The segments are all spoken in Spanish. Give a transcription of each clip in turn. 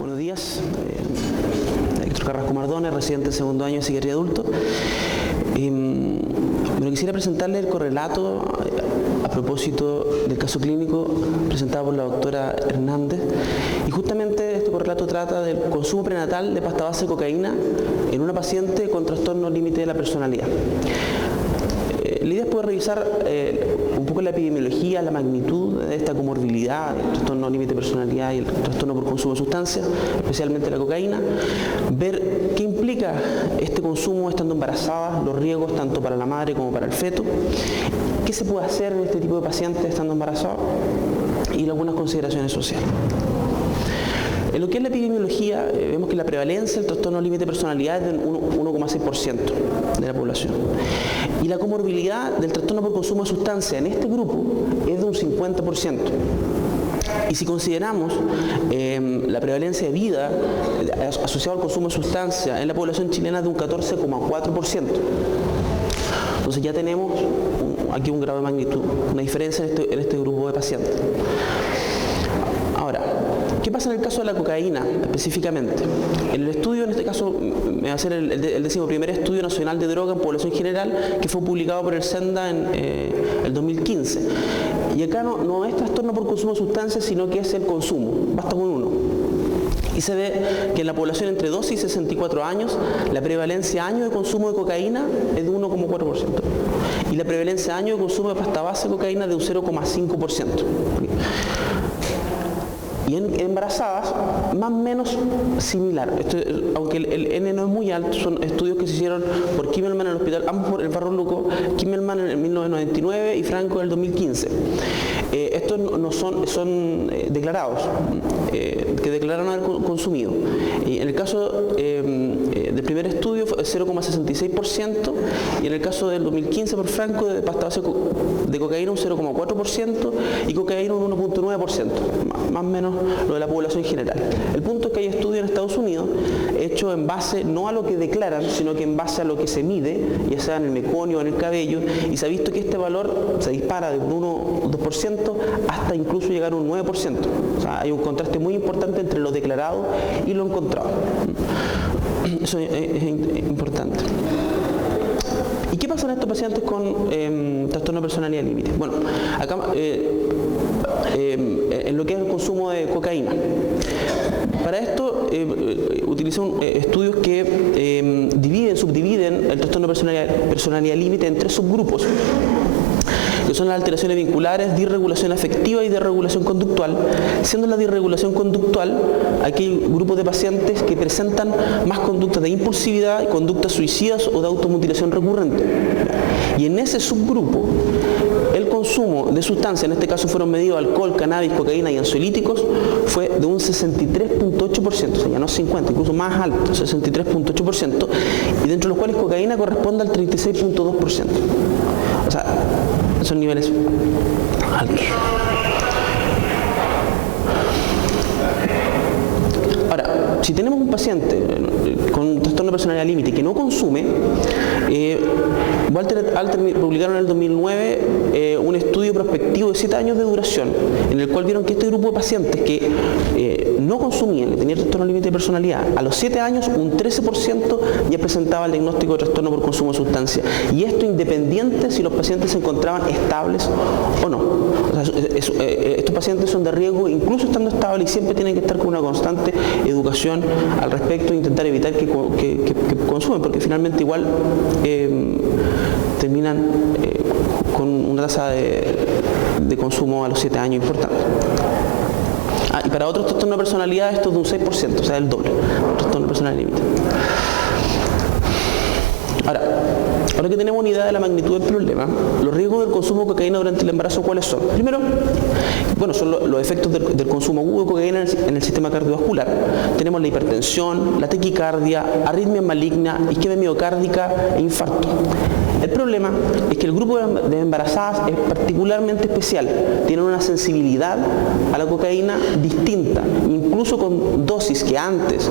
Buenos días, Héctor Carrasco Mardones, residente del segundo año de psiquiatría adulto. Bueno, quisiera presentarle el correlato a propósito del caso clínico presentado por la doctora Hernández, y justamente este correlato trata del consumo prenatal de pasta base de cocaína en una paciente con trastorno límite de la personalidad. La idea es poder revisar un poco la epidemiología, la magnitud de esta comorbilidad, el trastorno límite de personalidad y el trastorno por consumo de sustancias, especialmente la cocaína, ver qué implica este consumo estando embarazada, los riesgos tanto para la madre como para el feto, qué se puede hacer en este tipo de pacientes estando embarazados y algunas consideraciones sociales. En lo que es la epidemiología, vemos que la prevalencia del trastorno límite de personalidad es del 1,6% de la población. Y la comorbilidad del trastorno por consumo de sustancia en este grupo es de un 50%. Y si consideramos la prevalencia de vida asociada al consumo de sustancia en la población chilena de un 14,4%. Entonces ya tenemos aquí un grado de magnitud, una diferencia en este grupo de pacientes. Ahora, ¿qué pasa en el caso de la cocaína específicamente? En el estudio, en este caso, me va a ser el 11º estudio nacional de droga en población general, que fue publicado por el SENDA en el 2015. Y acá no es trastorno por consumo de sustancias, sino que es el consumo, basta con uno. Y se ve que en la población entre 12 y 64 años, la prevalencia año de consumo de cocaína es de 1,4%. Y la prevalencia año de consumo de pasta base de cocaína es de un 0,5%. Y en embarazadas, más o menos similar. Aunque el N no es muy alto, son estudios que se hicieron por Kimmelman en el hospital, ambos por el Barro Luco, Kimmelman en 1999 y Franco en el 2015. Estos no son declarados, que declararon haber consumido. Y en el caso del primer estudio fue 0,66%, y en el caso del 2015 por Franco de pasta base de cocaína un 0,4% y cocaína un 1,9%, más o menos lo de la población general. El punto es que hay estudios en Estados Unidos hechos en base no a lo que declaran, sino que en base a lo que se mide, ya sea en el meconio o en el cabello, y se ha visto que este valor se dispara de un 1 o 2% hasta incluso llegar a un 9%. O sea, hay un contraste muy importante entre lo declarado y lo encontrado. Eso es importante. ¿Y qué pasa en estos pacientes con trastorno de personalidad límite? Bueno, acá en lo que es el consumo de cocaína. Para esto utilizan estudios que subdividen el trastorno de personalidad límite en 3 subgrupos, que son las alteraciones vinculares, disregulación afectiva y desregulación conductual, siendo la disregulación conductual aquel grupo de pacientes que presentan más conductas de impulsividad, conductas suicidas o de automutilación recurrente. Y en ese subgrupo, el consumo de sustancias, en este caso fueron medidos alcohol, cannabis, cocaína y ansiolíticos, fue de un 63,8%, o sea, ya no 50, incluso más alto, 63,8%, y dentro de los cuales cocaína corresponde al 36,2%. O sea, son niveles altos. Ahora, si tenemos un paciente con un trastorno de personalidad límite que no consume, Walter Alter publicaron en el 2009 un estudio prospectivo de 7 años de duración, en el cual vieron que este grupo de pacientes que no consumían, que tenían trastorno límite de personalidad, a los 7 años un 13% ya presentaba el diagnóstico de trastorno por consumo de sustancias. Y esto independiente si los pacientes se encontraban estables o no. O sea, estos pacientes son de riesgo incluso estando estables y siempre tienen que estar con una constante educación al respecto e intentar evitar que consumen, porque finalmente igual terminan con una tasa de consumo a los 7 años importante. Y para otros trastornos de personalidad esto es de un 6%, o sea, el doble, trastorno de personalidad límite. Ahora que tenemos una idea de la magnitud del problema, los riesgos del consumo de cocaína durante el embarazo, ¿cuáles son? Primero, bueno, son los efectos del consumo agudo de cocaína en el sistema cardiovascular. Tenemos la hipertensión, la taquicardia, arritmia maligna, isquemia miocárdica e infarto. El problema es que el grupo de embarazadas es particularmente especial, tienen una sensibilidad a la cocaína distinta, incluso incluso con dosis que antes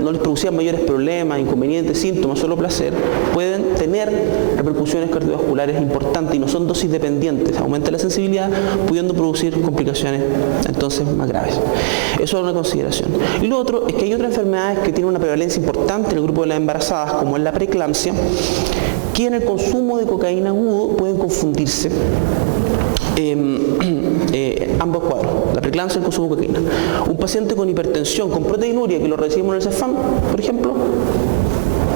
no les producían mayores problemas, inconvenientes, síntomas, solo placer, pueden tener repercusiones cardiovasculares importantes y no son dosis dependientes. Aumenta la sensibilidad, pudiendo producir complicaciones entonces más graves. Eso es una consideración. Y lo otro es que hay otras enfermedades que tienen una prevalencia importante en el grupo de las embarazadas, como es la preeclampsia, que en el consumo de cocaína agudo pueden confundirse ambos cuadros, la preeclampsia y el consumo de cocaína. Un paciente con hipertensión, con proteinuria, que lo recibimos en el CEFAM, por ejemplo,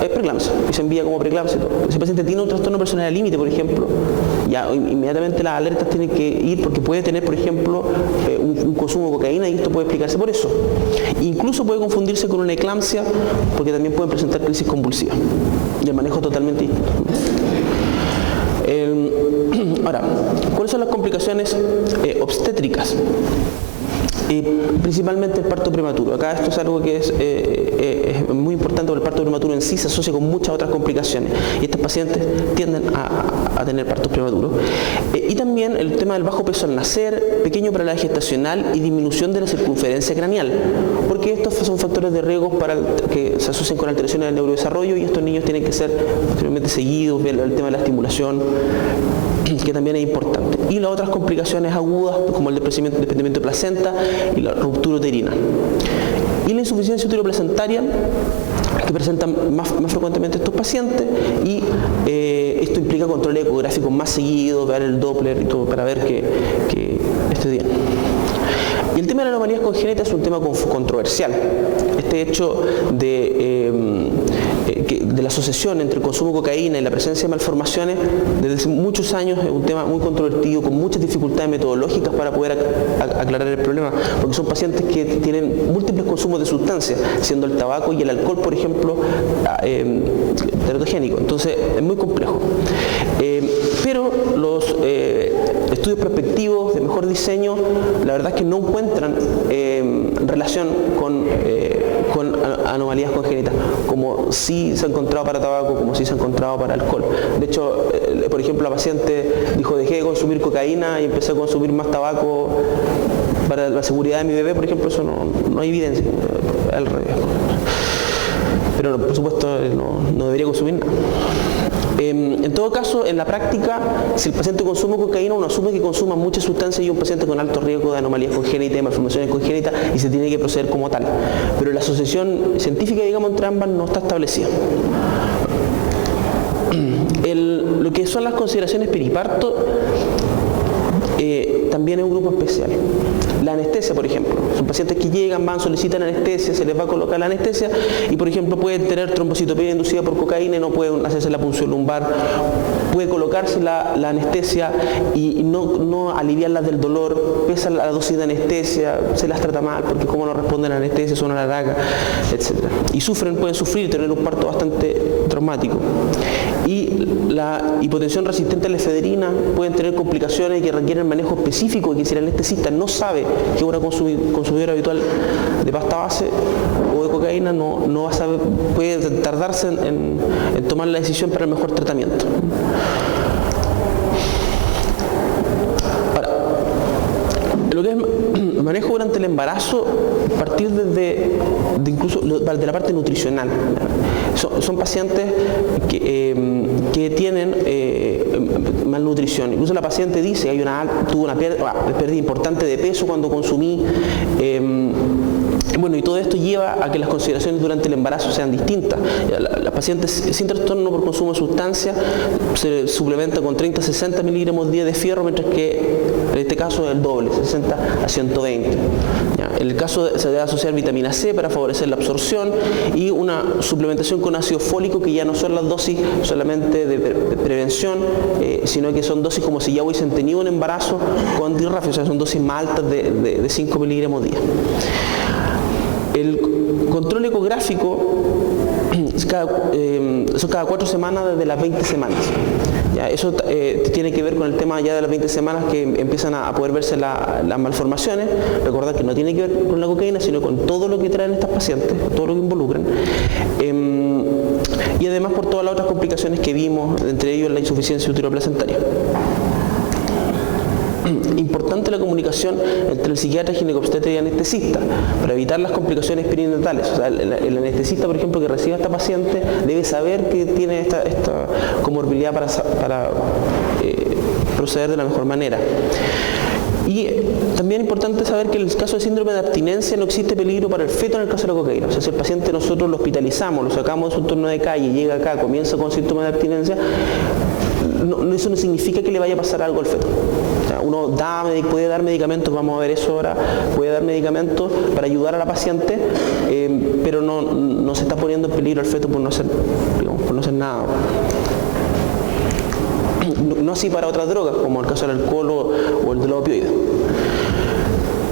es preeclampsia y se envía como preeclampsia. Ese paciente tiene un trastorno personal límite, por ejemplo, ya inmediatamente las alertas tienen que ir porque puede tener, por ejemplo, un consumo de cocaína y esto puede explicarse por eso. Incluso puede confundirse con una eclampsia porque también pueden presentar crisis convulsivas y el manejo es totalmente distinto. Ahora, ¿cuáles son las complicaciones obstétricas? Principalmente el parto prematuro. Acá esto es algo que es muy importante porque el parto prematuro en sí se asocia con muchas otras complicaciones y estos pacientes tienden a tener partos prematuros. Y también el tema del bajo peso al nacer, pequeño paralaje gestacional y disminución de la circunferencia craneal, porque estos son factores de riesgo que se asocian con alteraciones del neurodesarrollo y estos niños tienen que ser posteriormente seguidos, el tema de la estimulación, que también es importante. Y las otras complicaciones agudas, como el desprendimiento de placenta y la ruptura uterina. Y la insuficiencia uteroplacentaria, que presentan más frecuentemente estos pacientes, y esto implica control ecográfico más seguido, ver el Doppler y todo para ver que esté bien. Y el tema de las anomalías congénitas es un tema controversial. Este hecho de la asociación entre el consumo de cocaína y la presencia de malformaciones desde muchos años es un tema muy controvertido, con muchas dificultades metodológicas para poder aclarar el problema, porque son pacientes que tienen múltiples consumos de sustancias, siendo el tabaco y el alcohol, por ejemplo, teratogénicos. Entonces es muy complejo. Pero los estudios prospectivos de mejor diseño, la verdad es que no encuentran relación con anomalías congénitas, como sí se ha encontrado para tabaco, como sí se ha encontrado para alcohol. De hecho, por ejemplo, la paciente dijo: dejé de consumir cocaína y empecé a consumir más tabaco para la seguridad de mi bebé, por ejemplo. Eso no hay evidencia, al revés. Pero por supuesto no debería consumir nada. En todo caso, en la práctica, si el paciente consume cocaína, uno asume que consuma muchas sustancias y un paciente con alto riesgo de anomalías congénitas, de malformaciones congénitas, y se tiene que proceder como tal. Pero la asociación científica, digamos, entre ambas no está establecida. Lo que son las consideraciones periparto también es un grupo especial. La anestesia, por ejemplo, son pacientes que llegan, van, solicitan anestesia, se les va a colocar la anestesia y, por ejemplo, pueden tener trombocitopenia inducida por cocaína y no pueden hacerse la punción lumbar. Puede colocarse la anestesia y no aliviarlas del dolor, pesa la dosis de anestesia, se las trata mal porque como no responden a la anestesia, son a la larga, etc. Y pueden sufrir y tener un parto bastante traumático. Y la hipotensión resistente a la efedrina pueden tener complicaciones que requieren manejo específico y que si el anestesista no sabe que es una consumidora habitual de pasta base o de cocaína, no va a saber, puede tardarse en tomar la decisión para el mejor tratamiento. Ahora, lo que es manejo durante el embarazo, partir incluso de la parte nutricional. Son pacientes que tienen malnutrición. Incluso la paciente dice que tuvo una pérdida importante de peso cuando consumí. Bueno, y todo esto lleva a que las consideraciones durante el embarazo sean distintas. Las pacientes sin trastorno por consumo de sustancias se suplementa con 30-60 miligramos día de fierro, mientras que en este caso es el doble, 60 a 120. En el caso se debe asociar vitamina C para favorecer la absorción y una suplementación con ácido fólico, que ya no son las dosis solamente de prevención, sino que son dosis como si ya hubiesen tenido un embarazo con dirrafio, o sea, son dosis más altas de 5 miligramos día. El control ecográfico son cada 4 semanas desde las 20 semanas. Ya, eso tiene que ver con el tema ya de las 20 semanas que empiezan a poder verse las malformaciones. Recordar que no tiene que ver con la cocaína, sino con todo lo que traen estas pacientes, todo lo que involucran. Y además por todas las otras complicaciones que vimos, entre ellos la insuficiencia uteroplacentaria. Importante la comunicación entre el psiquiatra, ginecobstetra y anestesista para evitar las complicaciones perinatales. O sea, el anestesista, por ejemplo, que reciba a esta paciente debe saber que tiene esta comorbilidad para proceder de la mejor manera. Y también es importante saber que en el caso de síndrome de abstinencia no existe peligro para el feto en el caso de la cocaína. O sea, si el paciente nosotros lo hospitalizamos, lo sacamos de su entorno de calle, llega acá, comienza con síntomas de abstinencia, eso no significa que le vaya a pasar algo al feto. O sea, uno puede dar medicamentos, vamos a ver eso ahora, puede dar medicamentos para ayudar a la paciente, pero no se está poniendo en peligro al feto por no hacer nada. No así para otras drogas, como el caso del alcohol o el de los opioides.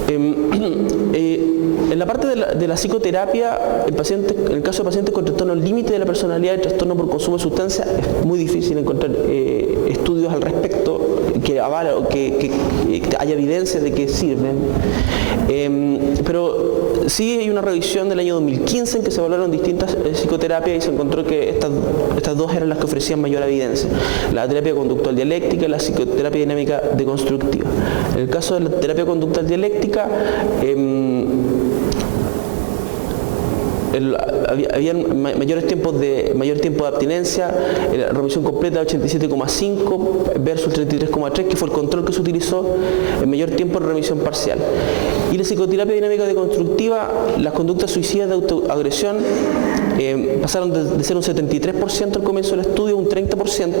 En la parte de la psicoterapia, en el caso de pacientes con trastornos límite de la personalidad y trastorno por consumo de sustancias, es muy difícil encontrar estudios al respecto que avalen, que haya evidencia de que sirven. Pero sí hay una revisión del año 2015 en que se evaluaron distintas psicoterapias y se encontró que estas dos eran las que ofrecían mayor evidencia: la terapia conductual dialéctica y la psicoterapia dinámica deconstructiva. En el caso de la terapia conductual dialéctica, habían mayor tiempo de abstinencia, la remisión completa de 87,5 versus 33,3, que fue el control que se utilizó, el mayor tiempo de remisión parcial. Y la psicoterapia dinámica deconstructiva, las conductas suicidas de autoagresión pasaron de ser un 73% al comienzo del estudio a un 30%,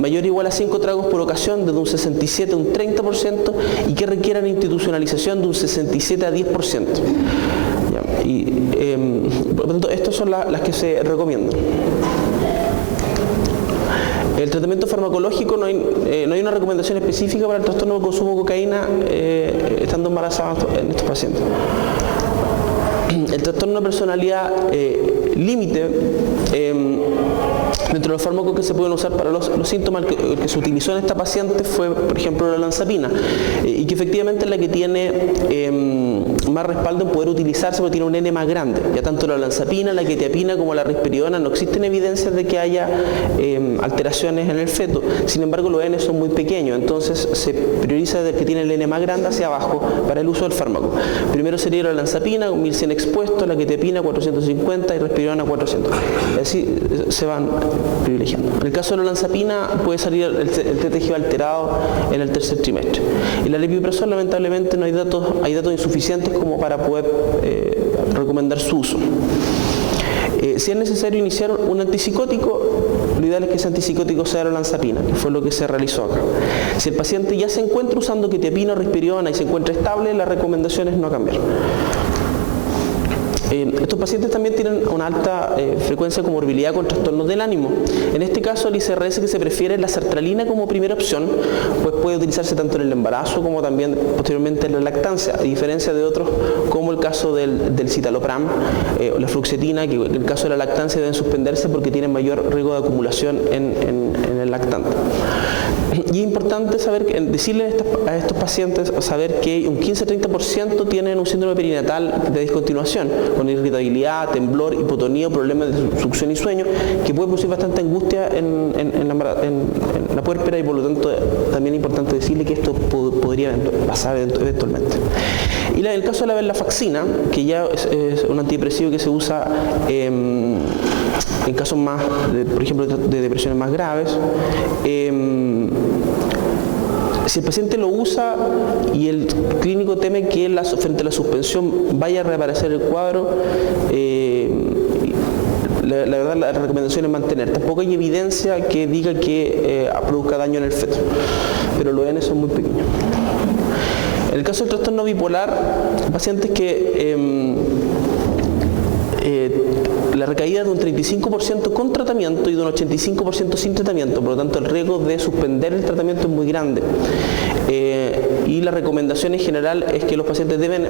mayor o igual a 5 tragos por ocasión desde un 67 a un 30%, y que requieran institucionalización de un 67 a 10%. Por lo tanto, estas son las que se recomiendan. El tratamiento farmacológico, no hay una recomendación específica para el trastorno de consumo de cocaína estando embarazadas en estos pacientes. El trastorno de personalidad límite, dentro de los fármacos que se pueden usar para los síntomas, el que se utilizó en esta paciente fue, por ejemplo, la olanzapina, y que efectivamente es la que tiene más respaldo en poder utilizarse porque tiene un N más grande. Ya tanto la olanzapina, la quetiapina como la risperidona no existen evidencias de que haya alteraciones en el feto. Sin embargo, los N son muy pequeños, entonces se prioriza desde el que tiene el N más grande hacia abajo para el uso del fármaco. Primero sería la olanzapina con 1100 expuestos, la quetiapina 450 y risperidona 400. Así se van privilegiando. En el caso de la olanzapina puede salir el TTG alterado en el tercer trimestre. Y la aripiprazol, lamentablemente, no hay datos insuficientes como para poder recomendar su uso. Si es necesario iniciar un antipsicótico, lo ideal es que ese antipsicótico sea la olanzapina, que fue lo que se realizó acá. Si el paciente ya se encuentra usando quetiapina o risperidona y se encuentra estable, la recomendación es no cambiar. Estos pacientes también tienen una alta frecuencia de comorbilidad con trastornos del ánimo. En este caso, el ICRS que se prefiere es la sertralina como primera opción, pues puede utilizarse tanto en el embarazo como también posteriormente en la lactancia, a diferencia de otros como el caso del citalopram o la fluoxetina, que en el caso de la lactancia deben suspenderse porque tienen mayor riesgo de acumulación en el lactante. Y es importante decirle a estos pacientes saber que un 15-30% tienen un síndrome perinatal de discontinuación, con irritabilidad, temblor, hipotonía, problemas de succión y sueño, que puede producir bastante angustia en la puérpera, y por lo tanto también es importante decirle que esto podría pasar eventualmente. Y en el caso de la venlafaxina, que ya es un antidepresivo que se usa en casos más, por ejemplo, de depresiones más graves, si el paciente lo usa y el clínico teme que frente a la suspensión vaya a reaparecer el cuadro, la verdad la recomendación es mantener. Tampoco hay evidencia que diga que produzca daño en el feto, pero los N son muy pequeños. En el caso del trastorno bipolar, pacientes que la recaída de un 35% con tratamiento y de un 85% sin tratamiento, por lo tanto el riesgo de suspender el tratamiento es muy grande. Y la recomendación en general es que los pacientes deben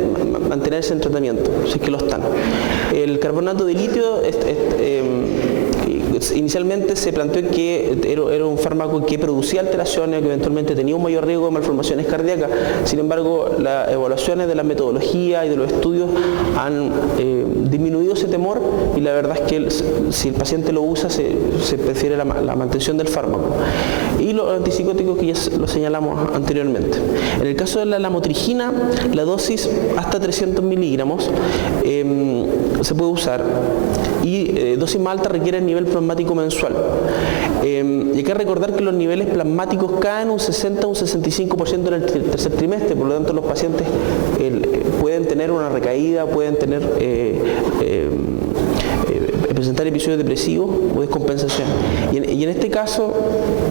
mantenerse en tratamiento, si es que lo están. El carbonato de litio inicialmente se planteó que era un fármaco que producía alteraciones, que eventualmente tenía un mayor riesgo de malformaciones cardíacas. Sin embargo, las evaluaciones de la metodología y de los estudios han disminuido ese temor, y la verdad es que si el paciente lo usa se prefiere la mantención del fármaco. Y los antipsicóticos que ya lo señalamos anteriormente. En el caso de la lamotrigina, la dosis hasta 300 miligramos se puede usar, y dosis más alta requiere el nivel plasmático mensual. Y hay que recordar que los niveles plasmáticos caen un 60 o un 65% en el tercer trimestre, por lo tanto los pacientes pueden tener una recaída, pueden tener presentar episodios depresivos o descompensación. Y en este caso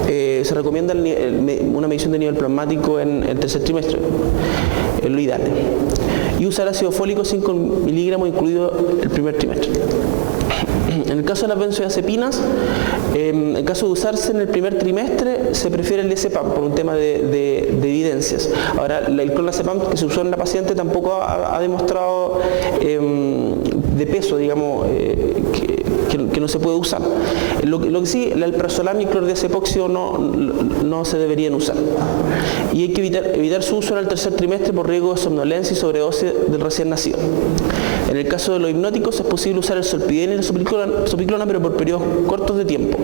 se recomienda una medición de nivel plasmático en el tercer trimestre, es lo ideal. Y usar ácido fólico 5 miligramos incluido el primer trimestre. En el caso de las benzodiazepinas, en caso de usarse en el primer trimestre, se prefiere el diazepam por un tema de evidencias. Ahora, el clonazepam que se usó en la paciente tampoco ha demostrado de peso, digamos, que no se puede usar. Lo que sí, el alprazolam y clordiazepóxido no se deberían usar. Y hay que evitar su uso en el tercer trimestre por riesgo de somnolencia y sobredosis del recién nacido. En el caso de los hipnóticos es posible usar el solpidem y la sopiclona, pero por periodos cortos de tiempo.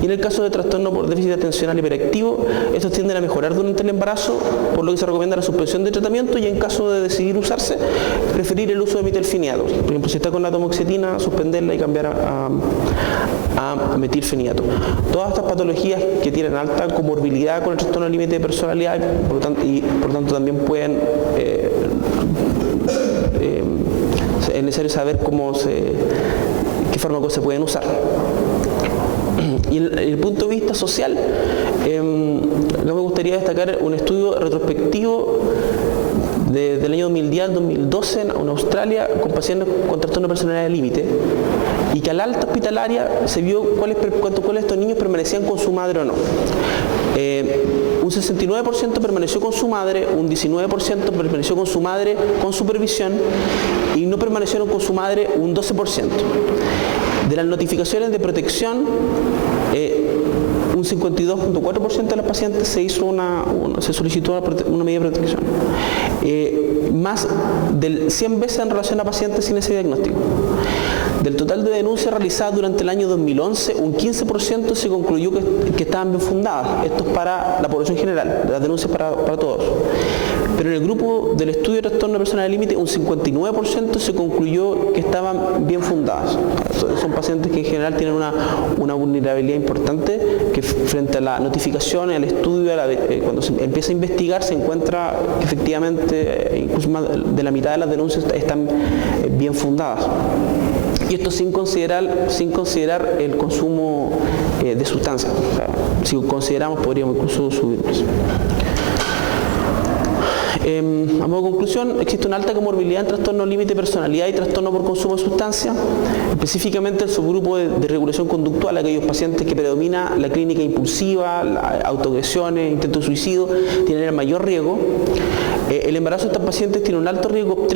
Y en el caso de trastorno por déficit atencional hiperactivo, estos tienden a mejorar durante el embarazo, por lo que se recomienda la suspensión de tratamiento, y en caso de decidir usarse, preferir el uso de metilfenidato. Por ejemplo, si está con la atomoxetina, suspenderla y cambiar a metilfenidato. Todas estas patologías que tienen alta comorbilidad con el trastorno límite de personalidad y por tanto también pueden es necesario saber qué fármacos se pueden usar. Y desde el punto de vista social, me gustaría destacar un estudio retrospectivo del año 2010 al 2012 en Australia con pacientes con trastorno de personalidad límite, y que a la alta hospitalaria se vio cuáles de estos niños permanecían con su madre o no. Un 69% permaneció con su madre, un 19% permaneció con su madre con supervisión, y no permanecieron con su madre un 12%. De las notificaciones de protección, un 52.4% de los pacientes se solicitó una medida de protección, más del 100 veces en relación a pacientes sin ese diagnóstico. Del total de denuncias realizadas durante el año 2011, un 15% se concluyó que estaban bien fundadas. Esto es para la población general, las denuncias para todos. Pero en el grupo del estudio de trastorno de personalidad límite, un 59% se concluyó que estaban bien fundadas. Son pacientes que en general tienen una vulnerabilidad importante, que frente a la notificación, al estudio, cuando se empieza a investigar, se encuentra que efectivamente incluso más de la mitad de las denuncias están bien fundadas. Y esto sin considerar el consumo de sustancias. O sea, si consideramos, podríamos incluso subirlos. A modo de conclusión, existe una alta comorbilidad en trastorno límite de personalidad y trastorno por consumo de sustancias, específicamente el subgrupo de regulación conductual, aquellos pacientes que predomina la clínica impulsiva, autoagresiones, intentos de suicidio, tienen el mayor riesgo. El embarazo de estos pacientes tiene un alto riesgo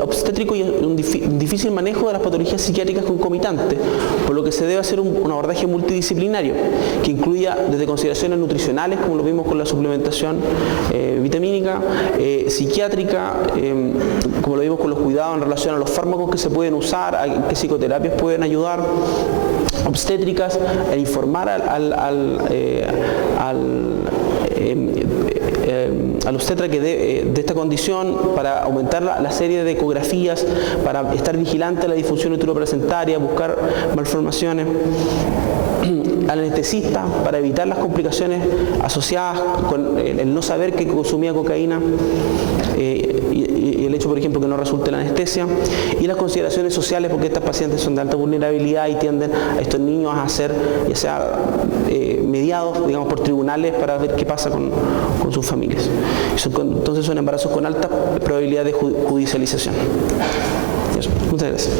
obstétrico y un difícil manejo de las patologías psiquiátricas concomitantes, por lo que se debe hacer un abordaje multidisciplinario que incluya desde consideraciones nutricionales, como lo vimos con la suplementación vitamínica, psiquiátrica, como lo vimos con los cuidados en relación a los fármacos que se pueden usar, a qué psicoterapias pueden ayudar, obstétricas, e informar al obstetra que de esta condición, para aumentar la serie de ecografías, para estar vigilante a la disfunción uteroplacentaria, buscar malformaciones, al anestesista para evitar las complicaciones asociadas con el no saber que consumía cocaína y el hecho, por ejemplo, que no resulte la anestesia, y las consideraciones sociales, porque estas pacientes son de alta vulnerabilidad y tienden a estos niños a ser, ya sea mediados, digamos, por tribunales para ver qué pasa con sus familias. Entonces son embarazos con alta probabilidad de judicialización. Eso. Muchas gracias.